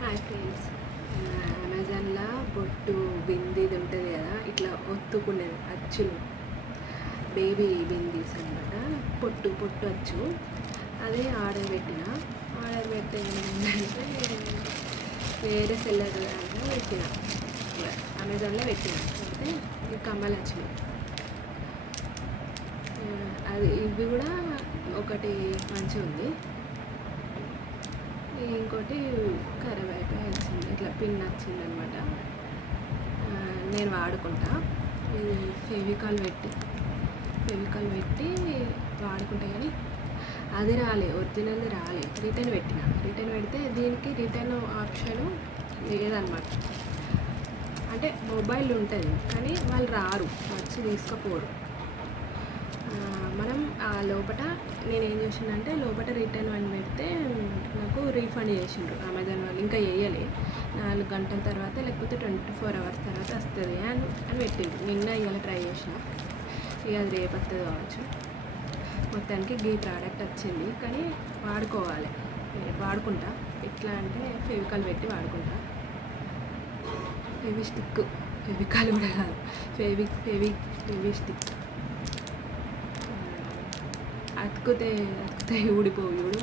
Hi friends. అమెజాన్లో బొట్టు బిందీది ఉంటుంది కదా, ఇట్లా ఒత్తుకునేది అచ్చులు, బేబీ బిందీస్ అనమాట. పొట్టు పొట్టు అచ్చు అదే ఆర్డర్ పెడితే ఏంటంటే వేరే సెల్లర్ దాంట్లో అమెజాన్లో పెడితే ఈ కమ్మలు వచ్చినాయి. అది ఇవి కూడా ఒకటి మంచిగా ఉంది, ఇంకోటి ఖరాబ్ అయిపోయి వచ్చింది. ఇట్లా పిన్ వచ్చింది అనమాట. నేను వాడుకుంటా, ఇది ఫెవికాల్ పెట్టి వాడుకుంటా, కానీ అది ఒరిజినల్ది రాలే. రిటర్న్ పెడితే దీనికి రిటర్న్ ఆప్షన్ లేదనమాట. అంటే మొబైల్ ఉంటుంది కానీ వాళ్ళు రారు, వచ్చి తీసుకుపోరు. మనం ఆ లోపల నేనేం చేసిందంటే లోపల రిటర్న్ అని పెడితే నాకు రీఫండ్ చేసిండ్రు అమెజాన్ వాళ్ళు. ఇంకా వేయలే, 4 గంటల తర్వాత లేకపోతే 24 అవర్స్ తర్వాత వస్తుంది అని పెట్టిండ్రు. నిన్న ఇవాళ ట్రై చేసిన, ఇక అది రేపు వస్తుంది కావచ్చు. మొత్తానికి ఈ ప్రోడక్ట్ వచ్చింది, కానీ వాడుకోవాలి. వాడుకుంటా ఎట్లా అంటే ఫెవికాల్ పెట్టి వాడుకుంటా. ఫెవికాల్ కూడా కాదు, ఫెవి స్టిక్. అతుకుతే ఊడిపోవు చూడు,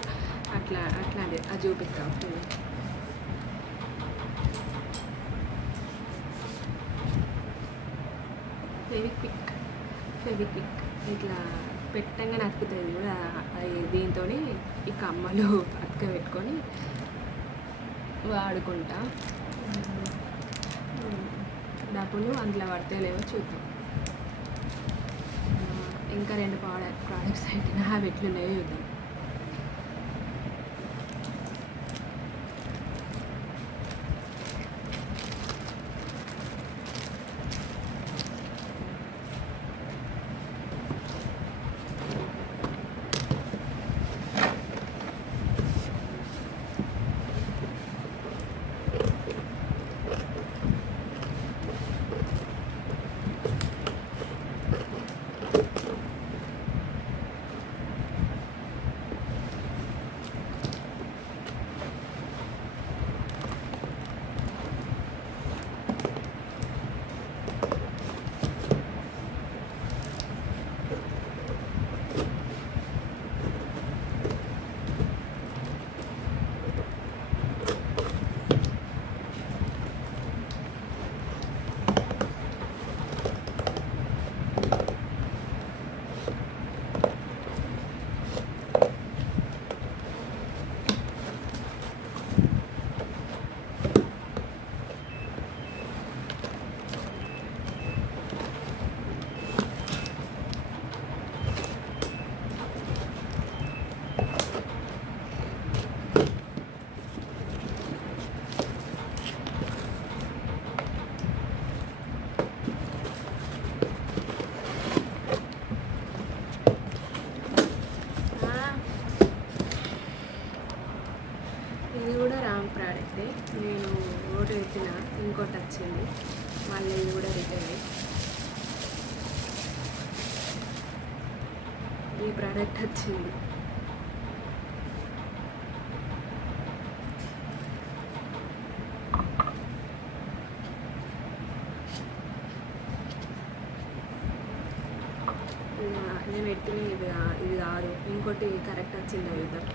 అట్లాంటి అది చూపిస్తాం. ఫెవిక్విక్ ఇట్లా పెట్టంగానే అతుకుతుంది కూడా. దీంతో ఈ కమ్మలు పెట్టుకొని వాడుకుంటా. డబ్బులు అందులో పడితే లేవో చూద్దాం. ఇంకా 2 ప్రోడక్ట్స్ అయితే అవి ఎట్లున్నాయో చూద్దాం. ఇది కూడా రాంగ్ ప్రోడక్టే. నేను ఒకటి పెట్టిన, ఇంకోటి వచ్చింది. మళ్ళీ ఇది కూడా రిటర్న్. ఈ ప్రోడక్ట్ వచ్చింది. నేను పెట్టిన ఇది కాదు, ఇంకోటి కరెక్ట్ వచ్చింది. యూజర్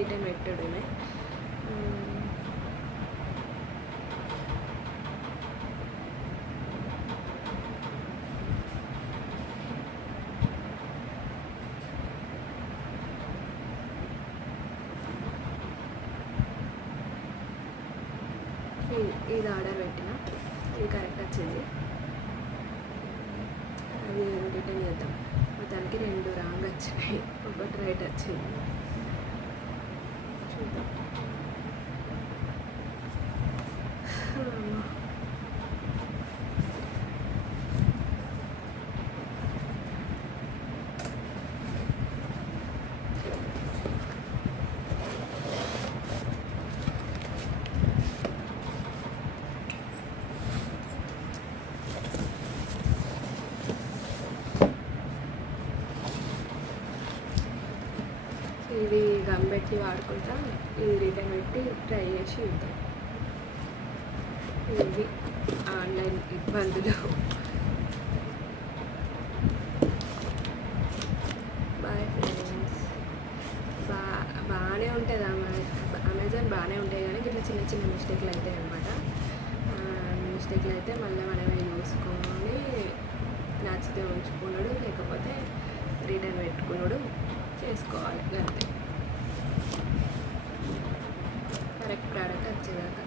రిటర్న్ పెట్టడమే. ఇది ఆర్డర్ పెట్టిన, ఇది కరెక్ట్ వచ్చింది, అది రిటర్న్ చేద్దాం. మొత్తానికి 2 రాంగ్ వచ్చినాయి, ఒకటి రైట్ వచ్చింది. చూద్దాం. ఇది గమ్ పెట్టి వాడుకుంటా, ఇది రిటర్న్ పెట్టి ట్రై చేసి ఇద్దాం. ఇవి ఆన్లైన్ ఇబ్బందులు. Boyfriends. బాగానే ఉంటుంది అమెజాన్, బాగానే ఉంటాయి కానీ ఇట్లా చిన్న చిన్న మిస్టేక్లు అవుతాయి అన్నమాట. మిస్టేక్లు అయితే మళ్ళీ మనమే చూసుకొని నచ్చితే ఉంచుకున్నాడు, లేకపోతే రిటర్న్ పెట్టుకున్నాడు చేసుకోవాలి. అంతే, కరెక్ట్ ప్రోడక్ట్ వచ్చేదాకా.